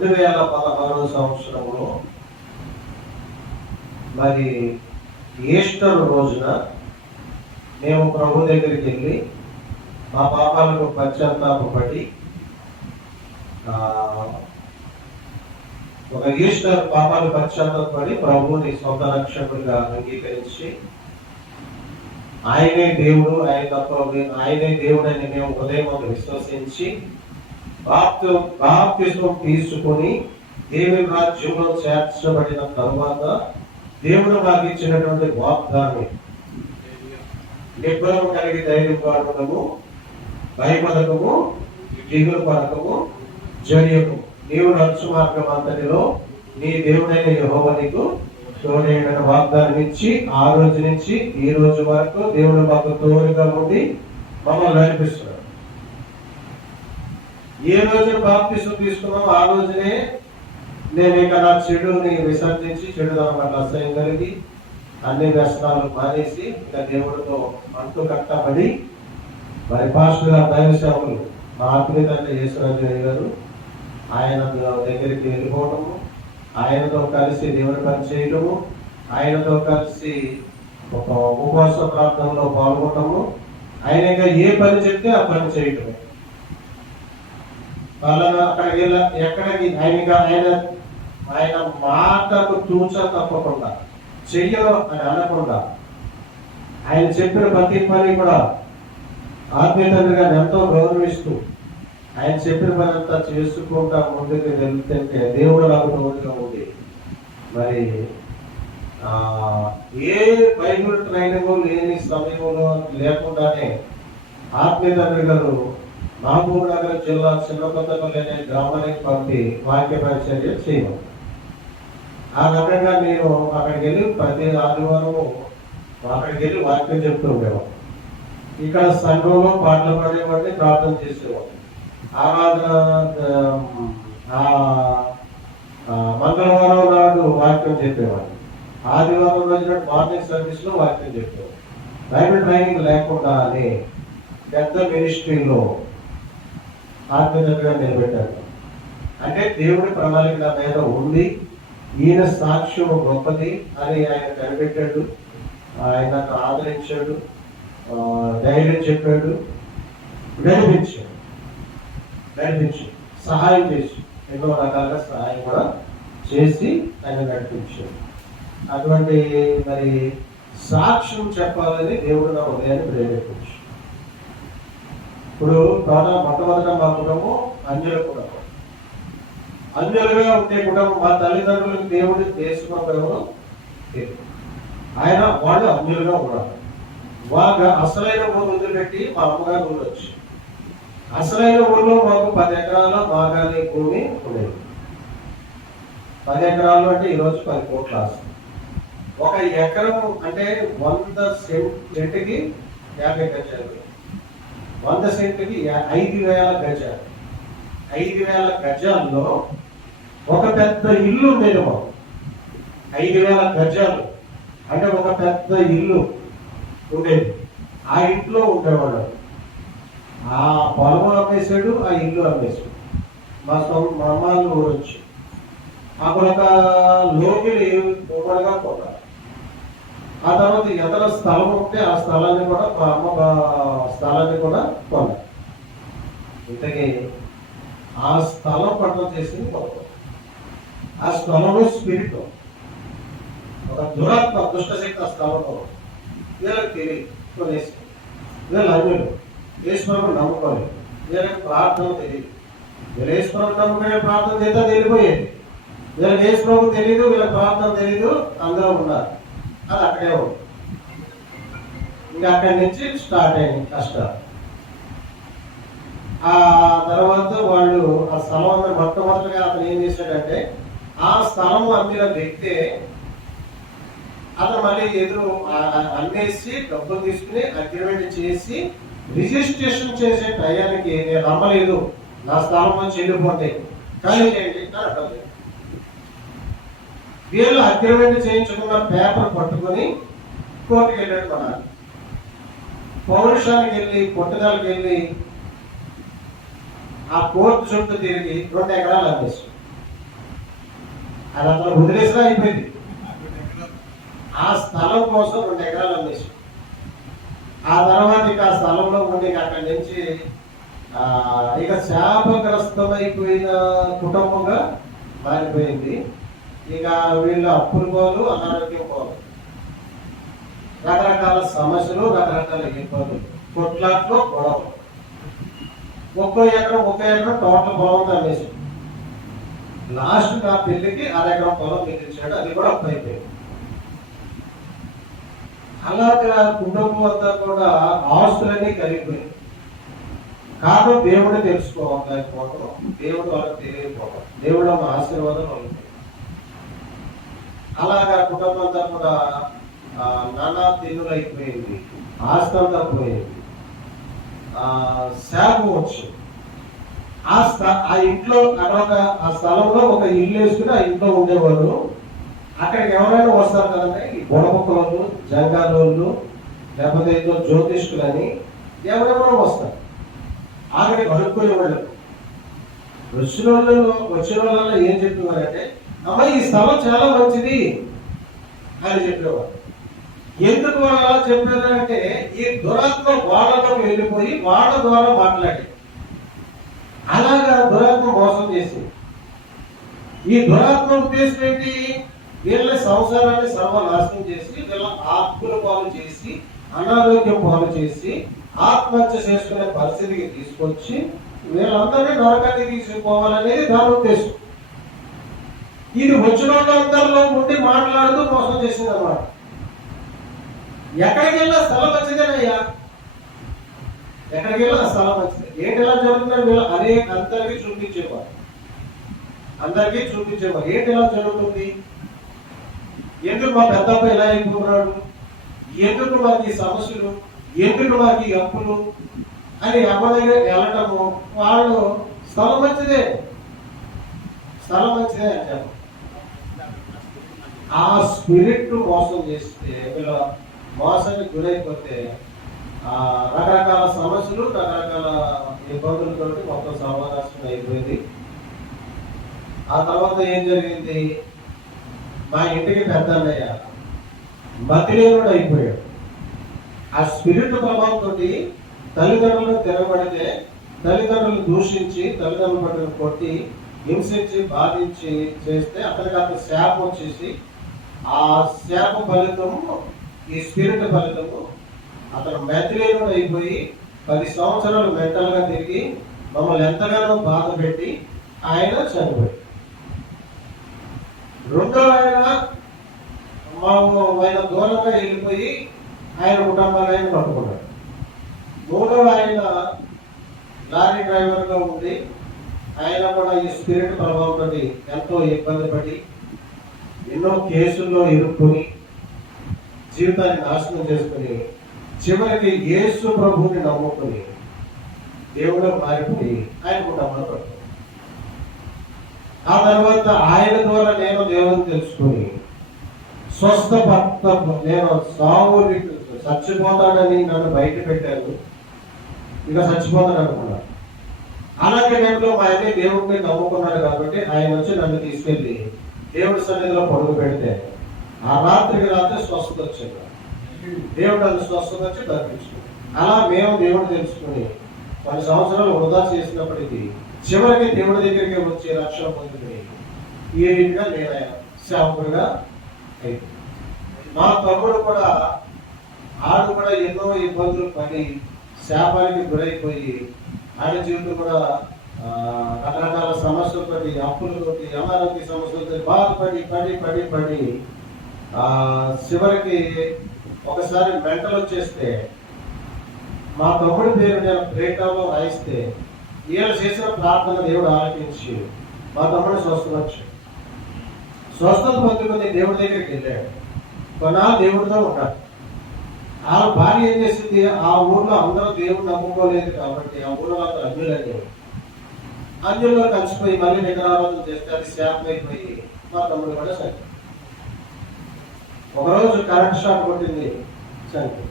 2016 సంవత్సరంలో మరి ఈస్టర్ రోజున మేము ప్రభు దగ్గరికి వెళ్ళి మా పాపాలకు పశ్చాత్తాపడి ఒక ఈస్టర్ పాపాలు పశ్చాత్తాపడి ప్రభువుని సొంత రక్షకుడిగా అంగీకరించి ఆయనే దేవుడు, ఆయనే దేవుడని మేము ఉదయం విశ్వసించి బాప్తిస్మం తీసుకుని దేవుని రాజ్యంలో చేర్చబడిన తరువాత దేవుడు మాకు ఇచ్చినటువంటి వాగ్దానం, నిబ్బరం కలిగి ధైర్యం పడకము, భయపడకము, దిగులు పడకము, జయము, నీవు నడుచు మార్గం అంతటిలో నీ దేవుడైన యెహోవా నీకు తోడైన వాగ్దానం ఇచ్చి ఆ రోజు నుంచి ఈ రోజు వరకు దేవుడు మాకు తోడుగా ఉండి మమ్మల్ని నడిపిస్తున్నాడు. ఏ రోజున బాప్తిసం తీసుకున్నామో ఆ రోజునే నేను ఇక నా చెడుని విసర్జించి చెడుదనం పట్ల అసహ్యం కలిగి అన్ని వ్యసనాలు మానేసి ఇక దేవుడితో అంటూ కట్టబడి మరి పాస్టర్ గారు దైవ సేవకులు మా ఆత్మీయ యేసురాజు గారు ఆయన దగ్గరికి వెళ్ళిపోవటము, ఆయనతో కలిసి దేవుని పని చేయటము, ఆయనతో కలిసి ఒక ఉపవాస ప్రార్థనలో పాల్గొనటము, ఆయన ఏ పని చెప్తే ఆ పని చేయటము. వాళ్ళ అక్కడికి ఎక్కడికి ఆయన మాటకు తూచ తప్పకుండా, చెయ్యను అని అనకుండా, ఆయన చెప్పిన ప్రతి పని కూడా ఆత్మీయ తండ్రి గారిని ఎంతో గౌరవిస్తూ ఆయన చెప్పిన పని అంతా చేసుకుంటా ముందుకు వెళ్తుంటే దేవుడు నాకు తోడుగా ఉంది. మరి ఏ బైబిల్ ట్రైనింగ్ లేని సమయంలో లేకుండానే ఆత్మీయ తండ్రి గారు మహబూబ్ నగర్ జిల్లా చిన్నకొత్తపల్లి అనే గ్రామానికి పంపి వాక్య పరిచర్య చేయడం. ఆ రకంగా నేను అక్కడికి వెళ్ళి ప్రతి ఆదివారం అక్కడికి వెళ్ళి వాక్యం చెప్తూ ఉండేవాడు. ఇక్కడ సంఘంలో పాటలు పాడేవాడిని, ప్రార్థన చేసేవాడు. ఆరాధన మంగళవారం నాడు వాక్యం చెప్పేవాడు, ఆదివారం రోజు నాడు మార్నింగ్ సర్వీస్ లో వాక్యం చెప్పేవాడు. బైబిల్ ట్రైనింగ్ లేకుండానే పెద్ద మినిస్ట్రీలో ఆత్మీయంగా నిలబెట్టారు. అంటే దేవుడి ప్రణాళిక నా మీద ఉంది, ఈయన సాక్ష్యం గొప్పది అని ఆయన కనిపెట్టాడు. ఆయన ఆదరించాడు, ధైర్యం చెప్పాడు, నడిపించాడు, సహాయం చేసి ఎన్నో రకాలుగా సహాయం కూడా చేసి ఆయన నడిపించాడు. అటువంటి మరి సాక్ష్యం చెప్పాలని దేవుడు నా ఉదయాన్ని ప్రేరేపించాడు. ఇప్పుడు మొట్టమొదట మా కుటుంబం అన్యుల కుటుంబం, అన్యులుగా ఉండే కుటుంబం. మా తల్లిదండ్రులకు దేవుడు చేసుకున్న ఆయన వాళ్ళు అన్యులుగా ఉన్నారు. వాళ్ళ అసలైన ఊరు వదిలిపెట్టి మా అమ్మగారు ఊరు వచ్చి, అసలైన ఊళ్ళో మాకు 10 ఎకరాల మాగాలి భూమి ఉండేది. 10 ఎకరాలు అంటే ఈరోజు 10 కోట్ల ఆస్తి. ఒక ఎకరం అంటే 100 సెంటుకి 50 గజాలు, 100 సెంటుకి 5,000 గజాలు. 5,000 గజాల్లో ఒక పెద్ద ఇల్లు ఉండేది మాకు. 5,000 గజాలు అంటే ఒక పెద్ద ఇల్లు ఉండేది. ఆ ఇంట్లో ఉండేవాడు. ఆ పొలం అమ్మేశాడు, ఆ ఇల్లు అమ్మేశాడు. మా అమ్మాయిలు ఊరు వచ్చి అక్కడ ఒక లోకిలి ఉమ్మడిగా కొన్నారు. ఆ తర్వాత ఎదర స్థలం ఉంటే ఆ స్థలాన్ని కూడా మా అమ్మ స్థలాన్ని కూడా కొన్నారు. ఇంతకీ ఆ స్థలం పట్టణం చేసింది కొత్త. ఆ స్థలంలో స్పిరిట్, ఒక దురాత్మ దుష్టశక్తి ఆ స్థలంలో వీళ్ళకి తెలియదు, కొనేసి వీళ్ళు అన్యులు ఈశ్వరుడు నమ్ముకోలేదు. వీళ్ళకి ప్రార్థన తెలియదు. వీళ్ళు ఈశ్వరుడు నమ్ముకునే ప్రార్థన చేత తెలిపోయేది. వీళ్ళకి ఈశ్వరుడు తెలియదు, వీళ్ళకి ప్రార్థన తెలియదు, అందరూ ఉన్నారు. అది అక్కడే ఉంది. ఇంకా అక్కడి నుంచి స్టార్ట్ అయింది కష్టాలు. ఆ తర్వాత వాళ్ళు ఆ స్థలం అందరూ మొట్టమొదటిగా అతను ఏం చేశాడంటే, ఆ స్థలం అమ్మిన వ్యక్తే అతను మళ్ళీ ఎదురు అమ్మేసి డబ్బులు తీసుకుని అగ్రిమెంట్ చేసి రిజిస్ట్రేషన్ చేసే టయానికి నేను నమ్మలేదు, నా స్థలం నుంచి వెళ్ళిపోతే కానీ చేయండి. వీళ్ళు అగ్రిమెంట్ చేయించుకున్న పేపర్ పట్టుకుని కోర్టుకి వెళ్ళాడు. మన పౌరుషానికి వెళ్ళి పుట్టదాలకు వెళ్ళి ఆ కోర్టు చుట్టూ తిరిగి 2 ఎకరాలు అమ్మేసి అది అతను వదిలేసినా అయిపోయింది. ఆ స్థలం కోసం 2 ఎకరాలు అమ్మేసి ఆ తర్వాత ఇక ఆ స్థలంలో ఉండి అక్కడి నుంచి ఇక శాపగ్రస్తమైపోయిన కుటుంబంగా మారిపోయింది. ఇక వీళ్ళు అప్పులు పోలు, అనారోగ్యం పోలు, రకరకాల సమస్యలు, రకరకాల ఇబ్బందులు, కొట్లాట్లు, గొడవలు. ఒక్కో ఎకరం టోటల్ పొలం అమ్మేసి లాస్ట్ నా పెళ్లికి 1/2 ఎకరం పొలం మిగిలించాడు. అది కూడా అప్పు అయిపోయింది. అలాగా కుటుంబం అంతా కూడా ఆస్తులన్నీ కలిగిపోయింది. కారణం దేవుడే తెలుసుకోలేకపోవడం, దేవుడు వాళ్ళకి తెలియకపోవడం, దేవుడు మా ఆశీర్వాదం వాళ్ళకి. అలాగా కుటుంబం అంతా కూడా నానా తిన్నులు అయిపోయింది. ఆస్తి అంతా పోయింది. శాపం వచ్చు. ఆ ఇంట్లో ఆ స్థలంలో ఒక ఇల్లు వేసుకుని ఆ ఇంట్లో ఉండేవాళ్ళు. అక్కడికి ఎవరైనా వస్తారు కదండి, ఈ బుడబొక్కలు, జంగాలోళ్ళు, లేకపోతే ఏదో జ్యోతిష్కులని ఎవరెవరో వస్తారు. అక్కడికి అడుక్కునే వాళ్ళు వచ్చిన వాళ్ళలో ఏం చెప్పేవారంటే, అమ్మ ఈ స్థలం చాలా మంచిది అని చెప్పేవారు. ఎందుకు వాళ్ళు అలా చెప్పారంటే, ఈ దురాత్మ వాళ్ళలోకి వెళ్ళిపోయి వాళ్ళ ద్వారా మాట్లాడి అలాగా దురాత్మ మోసం చేసింది. ఈ దురాత్మ ఉద్దేశం ఏంటి? వీళ్ళ సంసారాన్ని సర్వనాశనం చేసి, వీళ్ళ ఆత్మల పాలు చేసి, అనారోగ్యం పాలు చేసి, ఆత్మహత్య చేసుకునే పరిస్థితికి తీసుకొచ్చి వీళ్ళందరినీ నరకానికి తీసుకుపోవాలనేది దాని ఉద్దేశం. ఇది వచ్చిన వాళ్ళందరిలో ఉండి మాట్లాడుతూ మోసం చేసింది అన్నమాట. ఎక్కడికి వెళ్ళినా స్థలం మంచిదేనయ్యా, ఎక్కడికి వెళ్ళినా స్థలం మంచిదే. ఏంటి ఎలా జరుగుతుందని వీళ్ళు అందరికీ చూపించేవారు. ఏంటి ఎలా జరుగుతుంది, ఎందుకు మా పెద్ద అబ్బాయి ఎలా అయిపోతున్నాడు, ఎందుకు మాకు ఈ సమస్యలు, ఎందుకు మాకు ఈ అప్పులు అని అమ్మ దగ్గర వెళ్ళటము. వాళ్ళు స్థలం మంచిదే అంటారు. ఆ స్పిరిట్ మోసం చేస్తే, వీళ్ళ మోసానికి గురైపోతే రకరకాల సమస్యలు, రకరకాల ఇబ్బందులతో మొత్తం సర్వనాశనం అయిపోయింది. ఆ తర్వాత ఏం జరిగింది, మా ఇంటికి పెద్ద అన్నయ్య మతిలేనుడు అయిపోయాడు. ఆ స్పిరిట్ ప్రభావంతో తల్లిదండ్రులను తిరగబడితే, తల్లిదండ్రులను దూషించి, తల్లిదండ్రులు పట్టుకుని కొట్టి, హింసించి, బాధించి చేస్తే అతనికి అంత శాపం వచ్చేసి, ఆ శాప ఫలితము, ఈ స్పిరిట్ ఫలితము అతను మెతిలేనుడు అయిపోయి 10 సంవత్సరాలు మెంటల్ గా తిరిగి మమ్మల్ని ఎంతగానో బాధ పెట్టి ఆయన చనిపోయాడు. రెండో ఆయన దూరంగా వెళ్ళిపోయి ఆయన కుటుంబాన్ని ఆయన పట్టుకున్నాడు. మూడో ఆయన లారీ డ్రైవర్ గా ఉండి ఆయన కూడా ఈ స్పిరిట్ ప్రభావంతో ఎంతో ఇబ్బంది పడి ఎన్నో కేసుల్లో ఇరుక్కుని జీవితాన్ని నాశనం చేసుకుని చివరికి యేసు ప్రభువుని నమ్ముకుని దేవుడు మారిపోయి ఆయన కుటుంబాన్ని పట్టుకున్నాడు. ఆ తర్వాత ఆయన ద్వారా నేను దేవుని తెలుసుకుని నేను చచ్చిపోతానని నన్ను బయట పెట్టాను, ఇక చచ్చిపోతాను అనుకున్నాను. అలాంటి టైంలో మా ఆయన దేవుడిని నమ్ముకున్నాడు కాబట్టి ఆయన వచ్చి నన్ను తీసుకెళ్లి దేవుడి సన్నిధిలో పడుగు పెడితే ఆ రాత్రికి రాత్రి స్వస్థత వచ్చింది. దేవుడు అది స్వస్థత వచ్చి తప్పించుకుంది. అలా మేము దేవుడు తెలుసుకుని 10 సంవత్సరాలు వృధా చేసినప్పటికీ చివరికి దేవుడి దగ్గరికి వచ్చి రక్షణ పొందుకుని ఈ రీతిగా నేను సేవకుడిగా అయిపోయింది. మా తమ్ముడు కూడా ఆడు కూడా ఎన్నో ఇబ్బందులు పడి శాపానికి గురైపోయి ఆయన జీవితం కూడా రకరకాల సమస్యలతోటి, అప్పులతోటి, అనారోగ్య సమస్యలతో బాధపడి పడి పడి పడి చివరికి ఒకసారి మెంటల్ వచ్చేస్తే మా తమ్ముడి పేరు నేను ప్రేటాలో రాయిస్తే వీళ్ళు చేసిన ప్రార్థన దేవుడు ఆలకించి మా తమ్ముడు స్వస్థత పొందుకుని దేవుడి దగ్గరికి వెళ్ళాడు. కొన్నాళ్ళు దేవుడితో ఉన్నాడు. ఆ భార్య ఏం చేసింది, ఆ ఊర్లో అందరూ దేవుడు నమ్ముకోలేదు కాబట్టి ఆ ఊళ్ళో అందరూ అన్యుల్లో కలిసిపోయి మళ్ళీ విగ్రహారాధన చేస్తే అది శాపం అయిపోయి మా తమ్ముడు కూడా చనిపోయి. ఒకరోజు కరెంట్ షాక్ కొట్టింది, చనిపోయి.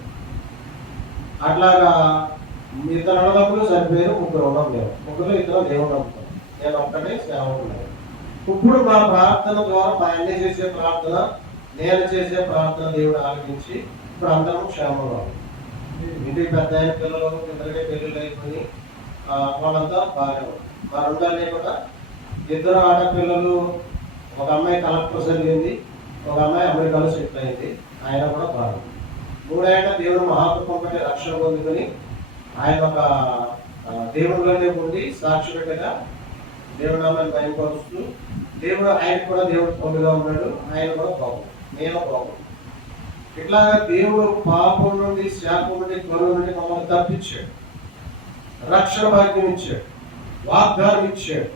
అట్లాగా 2 అన్నదమ్ములు చనిపోయారు, 3 ఉన్నాం మేము. 3లో 2 దేవుడు నమ్ముతాం, నేను ఒక్కటే సేవకున్నాను. ఇప్పుడు మా ప్రార్థన ద్వారా మా అన్ని చేసే ప్రార్థన, నేను చేసే ప్రార్థన దేవుడు ఆలకించి ఇప్పుడు అందరం క్షేమంగా ఇంటికి పెద్ద అయిన పిల్లలు ఇద్దరికి పెళ్ళిళ్ళు అయిపోయి వాళ్ళంతా బాగా మా రెండాన్ని కూడా ఇద్దరు ఆడపిల్లలు, ఒక అమ్మాయి కలెక్టర్ చదివింది, ఒక అమ్మాయి అమెరికాలో సెటిల్ అయింది, ఆయన కూడా బాగుంది. మూడేళ్ళ దేవుడు మహాకృపం బట్టి రక్షణ పొందుకొని ఆయన ఒక దేవుడిలోనే ఉండి సాక్షి పెట్టగా దేవుడు నామాన్ని భయపరుస్తూ దేవుడు ఆయన కూడా దేవుడు తోడుగా ఉన్నాడు. ఆయన కూడా బాగుంది, నేను బాగుంది. ఇట్లాగా దేవుడు పాపం నుండి, శాపం నుండి, కరువు నుండి మమ్మల్ని తప్పించాడు, రక్షణ భాగ్యం ఇచ్చాడు, వాగ్దానం ఇచ్చాడు.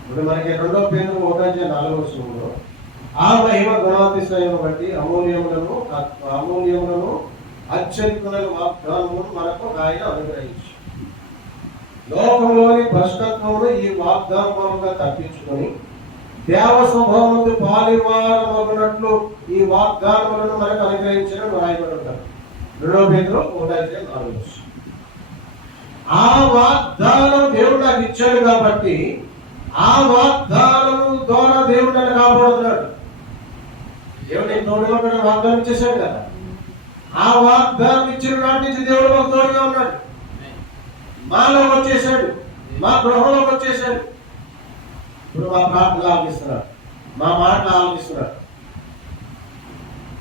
ఇప్పుడు మనకి 2 పేతురు 1:4 ఆ మహిమ గుణాతిశయం బట్టి అమూల్యములను అత్యధికమైన వాగ్దానమును మనకు ఆయన అనుగ్రహించాడు. లోకంలోని భ్రష్టత్వమును ఈ వాగ్దానములుగా తప్పించుకొని దేవ స్వభావముకు పాలివారమగునట్లు ఈ వాగ్దానములను మనకు అనుగ్రహించిన రాయబడి ఉంటారు. 2 పేతురు 1:4. ఆ వాగ్దానం దేవుడు నాకు ఇచ్చాడు కాబట్టి ఆ వాగ్దానం ద్వారా దేవుడు నన్ను కాపాడుతున్నాడు. దేవుడు తోడుగా వాగ్దానం ఇచ్చేసాడు కదా, ఆ వాగ్దానం ఇచ్చిన నాటి నుంచి దేవుడు మాకు తోడుగా ఉన్నాడు. మాలో వచ్చేసాడు, మా గృహంలోకి వచ్చేసాడు. ఇప్పుడు మా ప్రార్థనలు ఆలకిస్తున్నాడు, మా మాటలు ఆలకిస్తున్నాడు,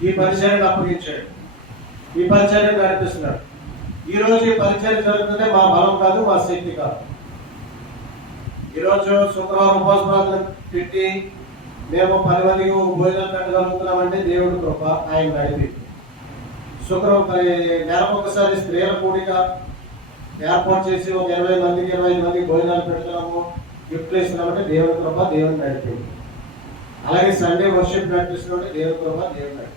ఈ పరిచర్యను అప్పగించాడు, ఈ పరిచర్యను నడిపిస్తున్నాడు. ఈ రోజు ఈ పరిచర్య జరుగుతుంటే మా బలం కాదు, మా శక్తి కాదు. ఈరోజు శుక్రవారం ఉపవాస ప్రార్థన పెట్టి మేము 10 మందికి భోజనాలు పెట్టగలుగుతున్నామంటే దేవుడు కృప, ఆయన నడిపి. శుక్రవారం నెలకు ఒకసారి స్త్రీల కూడిక ఏర్పాటు చేసి ఒక 20 మందికి 25 మందికి భోజనాలు పెడుతున్నాము, గిఫ్ట్లు ఇస్తున్నామంటే దేవుడి కృప, దేవుని నడిపింది. అలాగే సండే వర్షిప్ నడిపిస్తున్నామంటే దేవుడి కృప, దేవుని నడిపింది.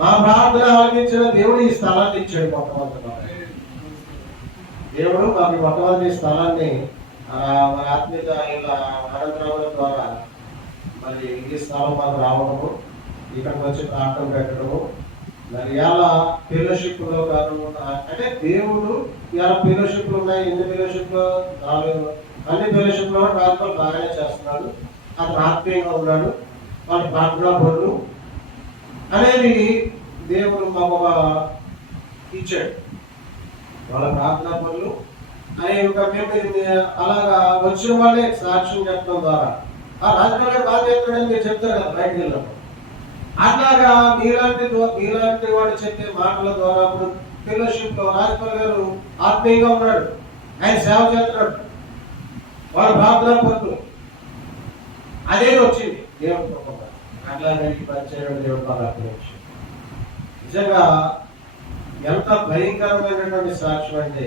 మా ప్రార్థన ఆలకించిన దేవుడు ఈ స్థలాన్ని ఇచ్చాడు. మొట్టమొదటి దేవుడు మాకు మొట్టమొదటి ఈ స్థలాన్ని మన ఆత్మీయత ఇలా అనంతరావుల ద్వారా మరి ఈ స్థలం మాకు రావడము, ఇక్కడికి వచ్చి ప్రార్థన పెట్టడము, మరి ఇలా ఫెలోషిప్లో కాదు. అంటే దేవుడు ఇలా ఫెలోషిప్లు ఉన్నాయి. ఎన్ని ఫెలోషిప్లు? 4. అన్ని ఫెలోషిప్లో ట్రాన్స్ఫర్ బాగానే చేస్తున్నాడు. అతను ఆత్మీయంగా ఉన్నాడు. వాళ్ళ ప్రార్థనా పనులు అనేది దేవుడు మాకు ఇచ్చాడు. వాళ్ళ ప్రార్థనా పనులు అని మేము అలాగా వచ్చిన వాళ్ళే సాక్ష్యం చెప్పడం ద్వారా ఆ రాజకీయ గారు బాగా చెప్తాడని మీరు చెప్తారు కదా బయటకు వెళ్ళినప్పుడు. అట్లాగా మీలాంటి వాడు చెప్పే మాటల ద్వారా ఇప్పుడు ఫెలోషిప్ లో రాజకీయ గారు ఆత్మీయంగా ఉన్నాడు, ఆయన సేవ చేస్తున్నాడు, వాళ్ళ ప్రార్థనా పనులు అదే వచ్చింది దేవుడు. అట్లాగే పరిచయం దేవుడు బాగా అర్థించాడు. నిజంగా ఎంత భయంకరమైనటువంటి సాక్ష్యం అంటే,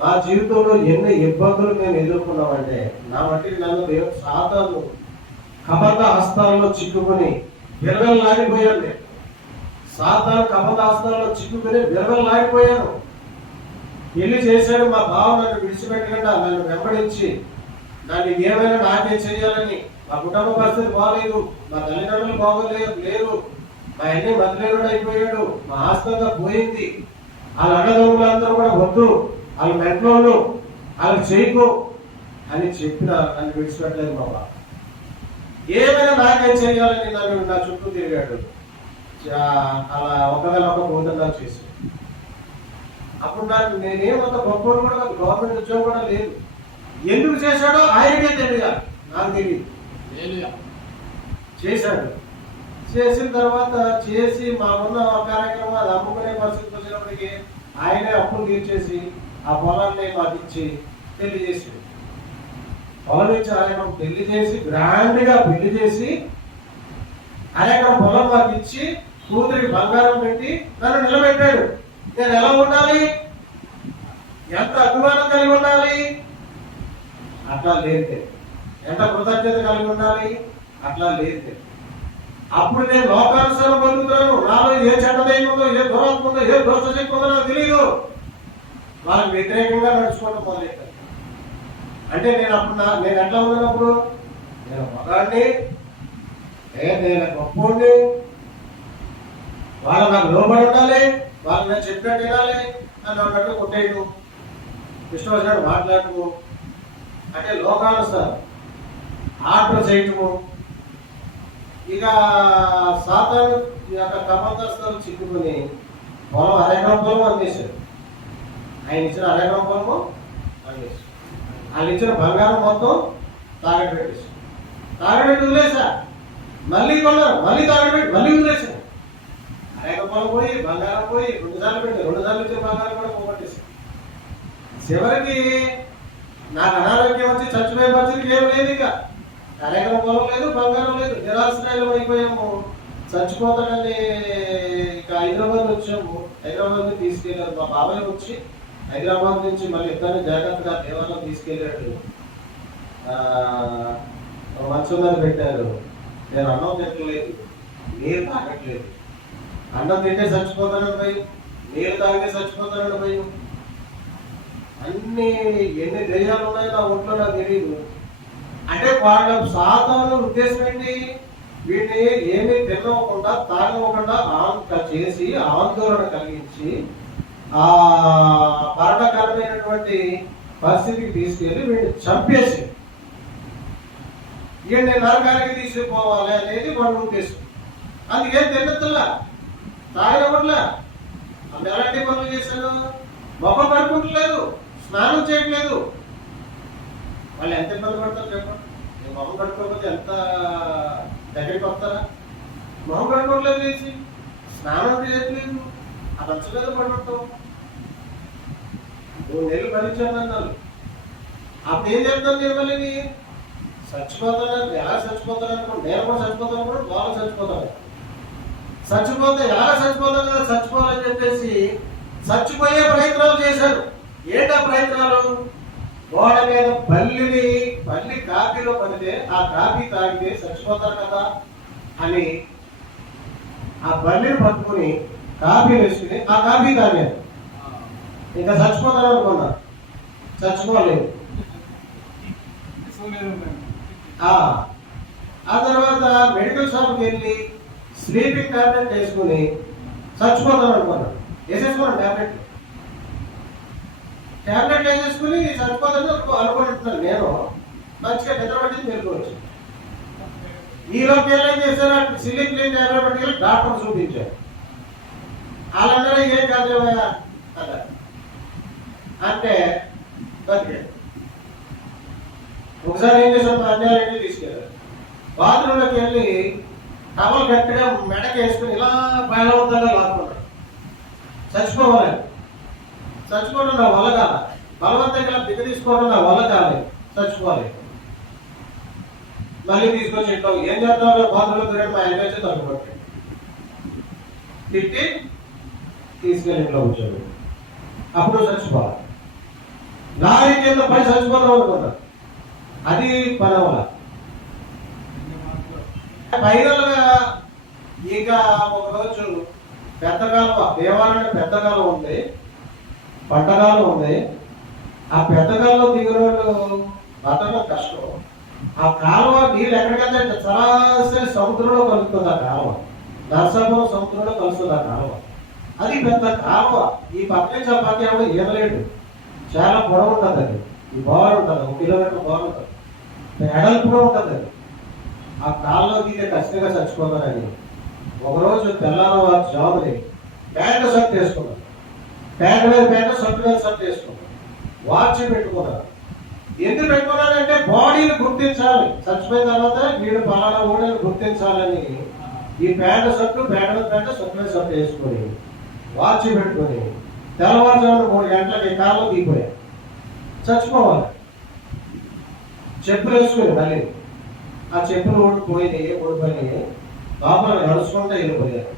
నా జీవితంలో ఎన్ని ఇబ్బందులు నేను ఎదుర్కొన్నామంటే, నా మట్టి నన్ను దేవుడు సాతాను కపట హస్తాలలో చిక్కుకొని విరవెల్లాడిపోయాను. నేను సాతాను కపట హస్తాలలో చిక్కుకొని విరవెల్లాడిపోయాను. పెళ్లి చేశాడు, మా బావ నన్ను విడిచిపెట్టకుండా నన్ను వెంబడించి నన్ను ఏమైనా నాకే చేయాలని. మా కుటుంబ పరిస్థితి బాగలేదు, మా తల్లిదండ్రులు బాగోలేదు, మా అన్ని మధ్యలో అయిపోయాడు, మా ఆస్తంగా పోయింది. వాళ్ళ అన్నదమ్ములందరూ కూడా వద్దు, వాళ్ళ మెట్లోళ్ళు వాళ్ళకి చేయకు అని చెప్పిన నన్ను విడిచిపెట్టలేదు బాబా. ఏమైనా నాకేం చేయాలని నన్ను నా చుట్టూ తిరిగాడు. అలా ఒకవేళ బోధన చేసి అప్పుడు నేనేమంత గొప్పడు కూడా గవర్నమెంట్ ఉద్యోగం కూడా లేదు. ఎందుకు చేశాడో ఆయనకే తెలియాలి, నాకు తెలియదు. చేశాడు. చేసిన తర్వాత చేసి మా ఉన్న కార్యక్రమం అది అమ్ముకునే పరిస్థితి వచ్చినప్పటికీ ఆయనే అప్పులు తీర్చేసి ఆ పొలాన్ని మాకు ఇచ్చి పెళ్లి చేసి, పొలం ఇచ్చి ఆయన పెళ్లి చేసి గ్రాండ్ గా పెళ్లి చేసి ఆయన పొలం మాకు ఇచ్చి కూతురికి బంగారం పెట్టి నన్ను నిలబెట్టాడు. నేను ఎలా ఉండాలి, ఎంత అభిమానం కలిగి ఉండాలి, అట్లా లేదు. ఎంత కృతజ్ఞత కలిగి ఉండాలి, అట్లా లేదు. అప్పుడు నేను లోకానుసారం బతుకుతున్నాను. నాలో ఏ చెడ్డదైనా ఉందో, ఏ దురాత్మ ఉందో, ఏ దోషశక్తి ఉందో నాకు తెలియదు. వాళ్ళకి వ్యతిరేకంగా నడుచుకోవడం మొదలెట్టాను. అంటే నేను ఎట్లా ఉన్నప్పుడు నేను మగాడిని, నేను గొప్పని, వాళ్ళు నాకు లోబడి ఉండాలి, వాళ్ళు నేను చెప్పినట్టు వినాలి అని అన్నట్టు కొట్టేయడం, ఇష్టం వచ్చినట్టు మాట్లాడటము, అంటే లోకానుసారం. ఆర్డర్ చేయటము, ఇక సాతాను యొక్క కపంతస్తులు చిక్కుకుని పొలం అరెకరం పొలం అందేశారు. ఆయన ఇచ్చిన అరెకరం పొలము అందేశారు. వాళ్ళు ఇచ్చిన బంగారం మొత్తం తాగట్టు పెట్టేశారు. తాగబెట్టి వదిలేసా, మళ్ళీ కొన్నారు, మళ్ళీ తాగబెట్టి మళ్ళీ వదిలేశారు. అరెకరం పొలం పోయి బంగారం పోయి 2 సార్లు పెట్టి 2 సార్లు ఇచ్చిన బంగారం కూడా పోగొట్టేశారు. చివరికి నాకు అనారోగ్యం వచ్చి చచ్చిపోయే పరిస్థితికి ఏం లేదు. ఇక అరెకరం పొలం లేదు, బంగారం లేదు, నిరాశ్రయాలు అయిపోయాము. చచ్చిపోతాడని ఇక హైదరాబాద్ వచ్చాము. హైదరాబాద్ నుంచి తీసుకెళ్ళారు. మా బాబాయ్ వచ్చి హైదరాబాద్ నుంచి మళ్ళీ ఇద్దరిని జాగ్రత్తగా దేవాలయం తీసుకెళ్ళాడు. మంచం మీద పెట్టారు. నేను అన్నం తినట్లేదు, నీరు తాగట్లేదు. అన్నం తింటే చచ్చిపోతానని భయం, నీరు తాగితే చచ్చిపోతానని భయం. అన్ని ఎన్ని దెయ్యాలు ఉన్నాయో నా ఒంట్లో నాకు తెలియదు. అంటే వాళ్ళ సాతాను ఉద్దేశం ఏంటి? వీటిని ఏమీ తినకుండా తాగకుండా చేసి ఆందోళన కలిగించి ఆ మరణకరమైనటువంటి పరిస్థితికి తీసుకెళ్ళి వీడిని చంపేసి వీడిని నరకానికి తీసుకుపోవాలి అనేది వాళ్ళ ఉద్దేశం. అందుకే తిన్నట్లా తాగినట్లా అన్ని ఎలాంటి పనులు చేశాను. మొక్క కడుకుంటలేదు, స్నానం చేయట్లేదు. వాళ్ళు ఎంత ఇబ్బంది పడతారు చెప్పండి. మొహం కట్టుకోకపోతే ఎంత దగ్గరికి వస్తారా? మొహం కట్టుకోవట్లేదు, లేచి స్నానం చేయట్లేదు, ఆ మంచ మీద పడుకుంటాం. 2 నెలలు భరించాను అన్నారు. అప్పుడు ఏం చేస్తాను? నేను మళ్ళీ చచ్చిపోతాను. ఎలా చచ్చిపోతాను అనుకోండి, నేను కూడా చచ్చిపోతాను కూడా, వాళ్ళు చచ్చిపోతాను. చచ్చిపోతే ఎలా చచ్చిపోతాను కదా, చచ్చిపోవాలని చెప్పేసి చచ్చిపోయే ప్రయత్నాలు చేశారు. ఏంటా ప్రయత్నాలు? గోడ మీద బల్లి కాఫీలో పడితే ఆ కాఫీ తాగితే చచ్చిపోతారు కదా అని ఆ బల్లిని పట్టుకుని కాఫీ వేసుకుని ఆ కాఫీ తాగారు. ఇంకా చచ్చిపోతారు అనుకున్నా, చచ్చిపోలేదు. ఆ తర్వాత మెడికల్ షాప్కి వెళ్ళి స్లీపింగ్ టాబ్లెట్ వేసుకుని చచ్చిపోతాను అనుకున్నాను. వేసేసుకున్నాను టాబ్లెట్ వేసేసుకుని చచ్చిపోతాను అనుకుంటున్నాను. నేను మంచిగా నిద్రపట్టి మేలుకోవచ్చు. ఈలోకి ఏం చేశారు? సిలింగ్ క్లీన్ టాబ్లెట్ వెళ్ళి డాక్టర్ చూపించారు. వాళ్ళందరూ ఏం కాదు అన్నారు. అంటే బతికే ఒకసారి ఏం చేశారు? అన్యాయాన్ని తీసుకెళ్ళారు. బాత్రూంలోకి వెళ్ళి టవల్ గట్టిగా మెడకి వేసుకుని ఇలా బయలుదేరా లాక్కున్నాడు. చచ్చిపోవాలని. చచ్చిపోవడం నా వల్ల కాదు, బలవంతంగా దిగ తీసుకోవడం నా వల్ల కాలేదు, చచ్చిపోవాలి. మళ్ళీ తీసుకొచ్చి ఇంట్లో ఏం చేద్దాం? బాత్రూంలో తిరగడం మా ఆయన వచ్చి తగ్గుపట్టి తిట్టి తీసుకెళ్ళి ఇంట్లో వచ్చాడు. అప్పుడు చచ్చిపోవాలి. లారీ కింద పై చచ్చిపోతాం అనుకున్నా, అది పనవల. ఫైనల్గా ఇక ఒకరోజు పెద్ద కాలువ, దేవాలయం పెద్ద కాలువ ఉంది, పంటకాలం ఉంది. ఆ పెద్ద కాలువ దిగిన వాళ్ళు బతకడం కష్టం. ఆ కాలువ నీళ్ళు ఎక్కడికంటే సరాసరి సముద్రంలో కలుస్తుంది. ఆ కాలువ నర్సాపురం సముద్రంలో కలుస్తుంది. ఆ కాలువ అది పెద్ద కాలువ. ఈ పక్క నుంచి ఆ పక్క ఎవరు ఈదలేడు. చాలా పొడవు ఉంటుంది. అది ఈ బోర్ ఉంటుంది, 1 కిలోమీటర్ బోర్ ఉంటుంది, ఎడల్పు కూడా ఉంటుంది. అది ఆ కాలువ దిగే ఖచ్చితంగా చచ్చిపోతారని ఒకరోజు తెల్లవారు జాబుని ప్యాంటు షర్ట్ వేసుకున్నారు. ప్యాంటు మీద ప్యాంటు, షర్ట్ మీద షర్ట్ వేసుకున్నారు. వాచ్ పెట్టుకున్నారు. ఎందుకు పెట్టుకున్నారంటే బాడీని గుర్తించాలి. చచ్చిపోయిన తర్వాత వీడు పలానా ఓడని గుర్తించాలని ఈ ప్యాంటు షర్టు, ప్యాంటు మీద ప్యాంటు, షర్ట్ మీద షర్ట్ వేసుకొని వాచ్ పెట్టుకొని తెల్లవారుజామున 3 గంటలకి కాలువ దిగిపోయారు. చచ్చిపోవాలి. చెప్పులు వేసుకుని మళ్ళీ ఆ చెప్పులు ఓడిపోయినాయి. లోపల నడుచుకుంటూ వెళ్ళిపోయారు.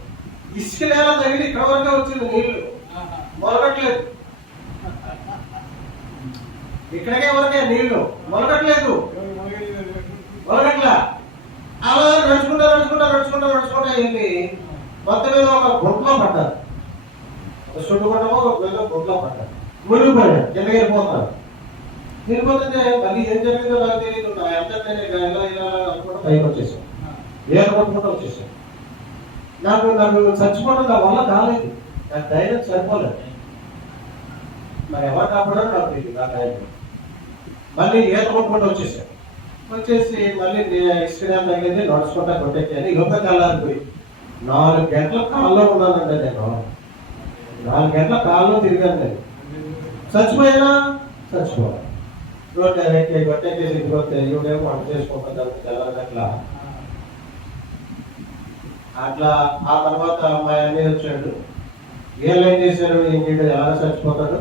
ఇసుక నేల తగిలి ఇక్కడ వరకే వచ్చింది. నీళ్లు మొలగట్లేదు. ఇక్కడికే వరకే నీళ్లు మొలగట్లేదు. మొలగట్లా. అలా నడుచుకుంటా వెళ్ళి మొత్తం మీద ఒక గుంట్లో పడ్డారు. ఒక సుట్టుకుంటామో ఒక గుంట్లో పడ్డారు. మునిగిపోయాడు. కిందకి వెళ్ళిపోతున్నారు. వెళ్ళిపోతుంటే మళ్ళీ ఏం జరిగిందో నాకు తెలియదు. నా ఎంత ఇలా అనుకుంటా పైకి వచ్చేసాను. ఏదో కొట్టుకుంటూ వచ్చేసాను. నాకు చచ్చిపోవడం నా వల్ల కాలేదు. నాకు ధైర్యం సరిపోలేదు. మరి ఎవరు కాపాడో నాకు తెలియదు. నా ధైర్యం మళ్ళీ ఈత కొట్టుకుంటూ వచ్చేసాను. వచ్చేసి మళ్ళీ ఇసుక తగిలింది, నడుచుకుంటా కొట్టేది. ఇక తెల్లారిపోయి 4 గంటల కాల్లో ఉన్నానండి నేను. 4 గంటల కాల్లో తిరిగాను నేను. చచ్చిపోయినా చచ్చిపోవాలి. కొట్టేసి ఇంటికి వస్తే ఇవిడేమో వంట చేసుకోకపోతే తెల్లారట్లా. అట్లా ఆ తర్వాత మా అన్నయ్య వచ్చాడు. ఏం చేశారు, ఏంటి ఎలా చచ్చిపోతాడు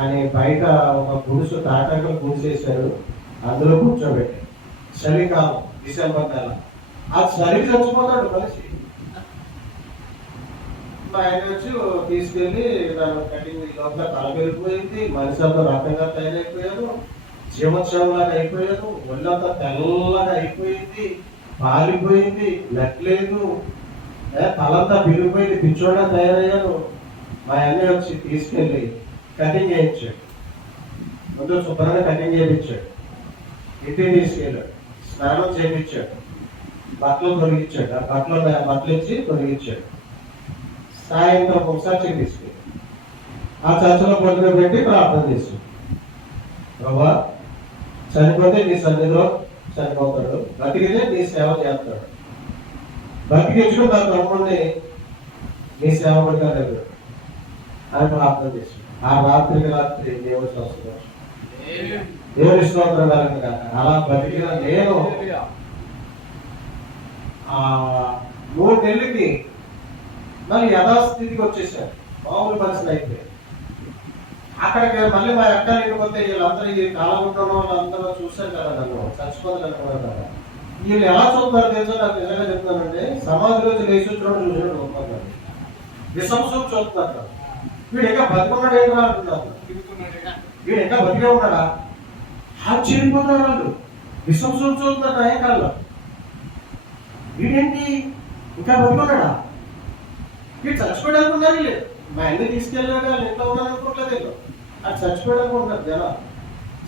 అని బయట ఒక గుడిసు తాటాకులు గుడిసేసారు. అందులో కూర్చోబెట్టి చలికాలం డిసెంబర్ నెల. ఆ చలికి చచ్చిపోతాడు మనిషి. మా ఆయన వచ్చి తీసుకెళ్ళి దాని కటింగ్ లోపల తల వెళ్ళిపోయింది. మనిషి అంతా రకంగా తయారైపోయారు, జీవోత్సవంలాగా అయిపోయారు, ఒళ్ళంతా తెల్లగా అయిపోయింది, పాలిపోయింది, నెట్లేదు, తలంతా విరిగిపోయింది, పిచ్చోడా తయారయ్యారు. మా అన్నయ్య వచ్చి తీసుకెళ్ళి కటింగ్ చేయించాడు. ముందు శుభ్రంగా కటింగ్ చేయించాడు, ఇంటికి తీసుకెళ్ళాడు, స్నానం చేయించాడు, బట్టలు తొలగించాడు. ఆ బట్టలు ఇచ్చి తొలగించాడు. సాయంత్రం ఒకసారి తీసుకెళ్ళి ఆ చర్చలో పొద్దున పెట్టి ప్రార్థన చేశాడు. ప్రభా, చనిపోతే నీ సన్నిధిలో చనిపోతాడు, బతికితే నీ సేవ చేస్తాడు, బతికించుకుని నా తమ్ముడిని నీ సేవకుడిగా దగ్గర అని ప్రార్థన చేశాడు. ఆ రాత్రికి రాత్రి దేవుడి సంతోషం, దేవుడి స్తోత్రం కలగ. అలా బతికిన నేను 3 నెలలకి మళ్ళీ యథాస్థితికి వచ్చేసాను. మామూలు మనిషిని అయిపోయి అక్కడికి మళ్ళీ మా ఎక్కడ లేకపోతే వీళ్ళందరూ ఈ కాలగుంటలో వాళ్ళందరూ చూశారు కదా, నన్ను చచ్చిపోతుంది అనుకున్నారు కదా. వీళ్ళు ఎలా చూస్తున్నారు తెలుసో నాకు నిజంగా చెప్తున్నానంటే, సమాధిలో లేచి చూడడం చూసినట్టు చూస్తున్నారు, విషంసూపు చూస్తున్నారు. వీడు ఇంకా బతుకున్నాడు ఏంటో అంటున్నారు. వీడు ఇంకా బతికే ఉన్నాడా ఆశ్చర్యపోతున్నారు వాళ్ళు. విషంసూపు చూస్తున్నారు నాయకాల్లో. వీడేంటి ఇంకా బతుకున్నాడా, వీడు చచ్చిపోయాడు అనుకున్నారు. లేదు, మా అన్ని తీసుకెళ్ళాడు, వాళ్ళు ఇంట్లో ఉన్నారు అనుకోవట్లేదు. అది చచ్చిపోయాడు అనుకుంటున్నారు జనం.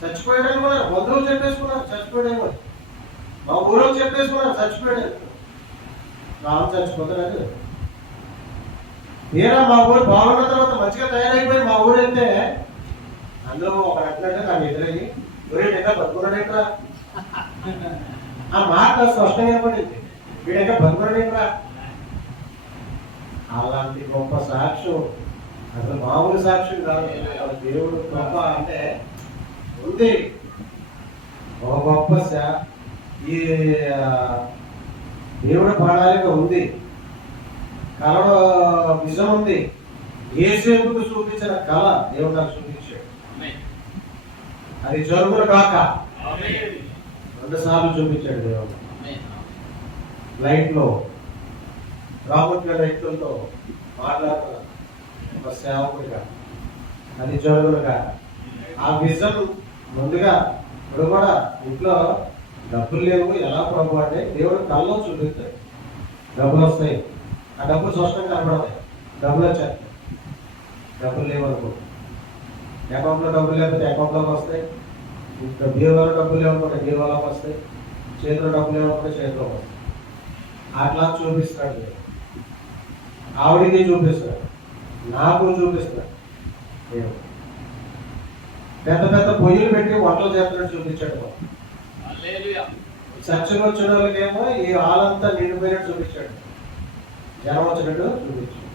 చచ్చిపోయాడు అనుకున్నారు, బంధువులు చెప్పేసుకున్నారు చచ్చిపోయాడేమో, మా ఊరు చెప్పేసుకున్నారు చచ్చిపోయాడు. రామ్ చచ్చిపోతాడు. తీరా మా ఊరు బాగున్న తర్వాత మంచిగా తయారైపోయి మా ఊరు వెళ్తే అందులో ఒక అంటున్నాడు నాకు ఎదురయ్యి, ఊరే ఇంకా బతుకున్నాడేట్రా. ఆ మాట స్పష్టంగా ఏర్పడింది, వీడెక్క బతుకున్నాడేట్రా. అలాంటి గొప్ప సాక్ష్యం అసలు మామూలు సాక్ష్యం కాదు. దేవుడు గొప్ప అంటే ఉంది, ఒక గొప్ప ఈ దేవుడు ప్రణాళిక ఉంది, కళలో విజన్ ఉంది. ఏసేపుకు చూపించిన కళ దేవుడు నాకు చూపించాడు. అది జరుగును కాక 2 సార్లు చూపించాడు దేవుడు. లైట్ లో రాబోతున్న వ్యక్తులతో మాట్లాడుతున్నాను ఒక సేవకుడిగా, అది జరుగునుగా. ఆ విజన్ ముందుగా ఇప్పుడు కూడా ఇంట్లో డబ్బులు లేవు ఎలా ప్రభు అంటే దేవుడు కళ్ళలో చూపిస్తాయి. డబ్బులు వస్తాయి, ఆ డబ్బులు స్పష్టంగా కనపడతాయి. డబ్బులు వచ్చాయి, డబ్బులు లేవు అనుకో, అకౌంట్లో డబ్బులు లేకపోతే అకౌంట్లోకి వస్తాయి. ఇంకా బీరువాలో డబ్బులు లేవనుకుంటే బీరువాలోకి వస్తాయి, చేతిలో డబ్బులు లేవనుకుంటే చేతిలోకి వస్తాయి. అట్లా చూపిస్తాడు. ఆవిడికి చూపిస్తాడు, నాకు చూపిస్తాడు. పెద్ద పెద్ద పొయ్యిలు పెట్టి వంటలు చేస్తున్నట్టు చూపించాడు. చర్చకు వచ్చిన వాళ్ళకేమో ఈ హాలంతా నిండిపోయినట్టు చూపించాడు, జనం వచ్చినట్టు చూపించాడు.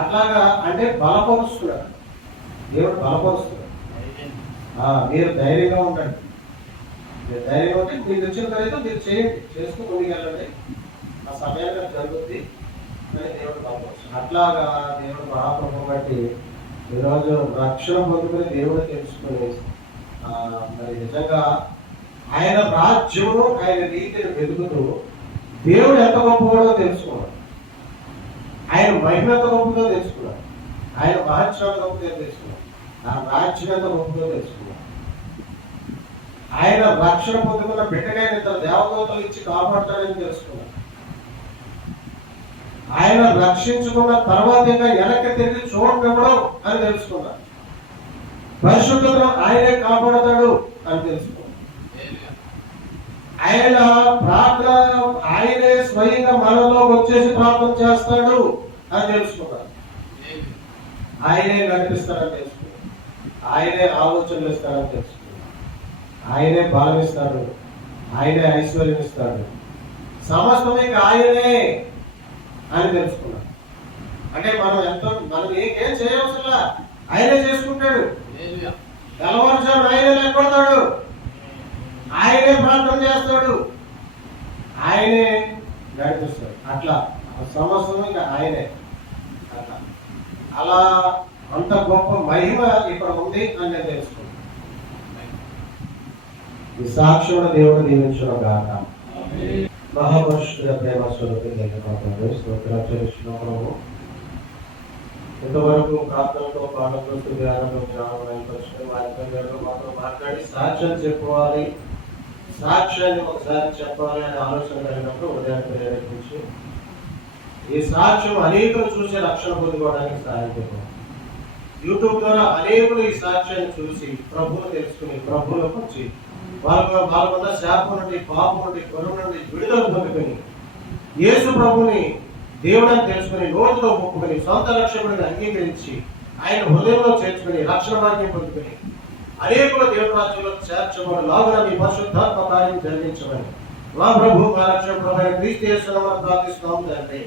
అట్లాగా అంటే బలపరుస్తున్నాడు దేవుడు, బలపరుస్తున్నాడు. మీరు ధైర్యంగా ఉండండి, మీరు ధైర్యంగా ఉంటే మీకు వచ్చిన తర్వాత మీరు చేయండి, చేసుకుని ముందుకు వెళ్ళండి, ఆ సమయానికి జరుగుద్ది అని దేవుడు బలపరుస్తున్నాడు. అట్లాగా దేవుడు మహాప్రభు బట్టి ఈరోజు రక్షణ పొందుకుని దేవుడు తెలుసుకుని మరి నిజంగా ఆయన రాజ్యము ఆయన నీతిని వెతుకుతూ దేవుడు ఎంత గొప్పవాడో తెలుసుకున్నాడు, ఆయన మహిమ ఎంత గొప్పదో తెలుసుకున్నాడు, ఆయన మహత్యం ఎంత గొప్పదో తెలుసుకున్నాడు, ఆ రాజ్యం ఎంత గొప్పదో తెలుసుకున్నాడు. ఆయన రక్షణ పొందుకున్న బిడ్డకైన ఇద్దరు దేవదూతలు ఇచ్చి కాపాడతాడని తెలుసుకున్నాడు. ఆయన రక్షించుకున్న తర్వాత ఇంకా వెనక్కి తిరిగి చూడనివ్వడం అని తెలుసుకున్నాడు. పరిశుద్ధతను ఆయనే కాపాడతాడు అని తెలుసుకున్నాడు. ఆయన ప్రార్థన ఆయనే స్వయంగా మనలో వచ్చేసి ప్రార్థన చేస్తాడు అని తెలుసుకున్నాడు. ఆయనే నడిపిస్తాడని తెలుసుకున్నాడు. ఆయనే ఆలోచనలు ఇస్తాడని తెలుసుకున్నాడు. ఆయనే బలం ఇస్తాడు, ఆయనే ఐశ్వర్యం ఇస్తాడు, సమస్తం ఇక ఆయనే అని తెలుసుకున్నాం. అంటే మనం ఏం చేయవలసిందా, ఆయనే చేసుకుంటాడు. తెల్లవారుజామున ఆయనే లేకపోతాడు, ఆయనే ప్రార్థన చేస్తాడు, ఆయనే నడిపిస్తాడు. అట్లా సమస్తం ఇక ఆయనే. అట్లా అలా అంత గొప్ప మహిమ ఇక్కడ ఉంది అని నేను తెలుసుకున్నాను. ఈ సాక్షుడు దేవుడు దీవించిన గాక. మహాపరుషుడ ప్రేమ స్వరూపం ఇంతవరకు ప్రార్థనతో పాటలతో ధ్యానంలో వారితో మాత్రం మాట్లాడి సాక్ష్యం చెప్పుకోవాలి, సాక్ష్యాన్ని ఒకసారి చెప్పాలి అనే ఆలోచన కలిగినప్పుడు ఉదయాన్ని ప్రేరేపించి ఈ సాక్ష్యం అనేకులు చూసి రక్షణ పొందుకోవడానికి సహాయం చేయాలి. యూట్యూబ్ ద్వారా అనేకులు ఈ సాక్ష్యాన్ని చూసి ప్రభువును తెలుసుకుని ప్రభువులకు వచ్చి వాళ్ళకున్న శాపం నుండి, పాపం నుండి, కొనుగోలు నుండి విడుదల పొందుకొని యేసు ప్రభుని దేవుడని తెలుసుకుని నోటితో మొక్కుకొని సొంత రక్షకుడిని అంగీకరించి ఆయన హృదయంలో చేర్చుకుని రక్షణ భాగ్యం పొందుకొని అనేకుల దేవుడి రాజ్యంలో చేర్చమని లాగున మీ పరిశుద్ధాత్మ కార్యం జరిగించమని మా ప్రభు మా రక్షకుడు క్రీస్తు యేసు నామమున ప్రార్థిస్తున్నాము తండ్రి.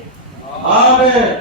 ఆమేన్.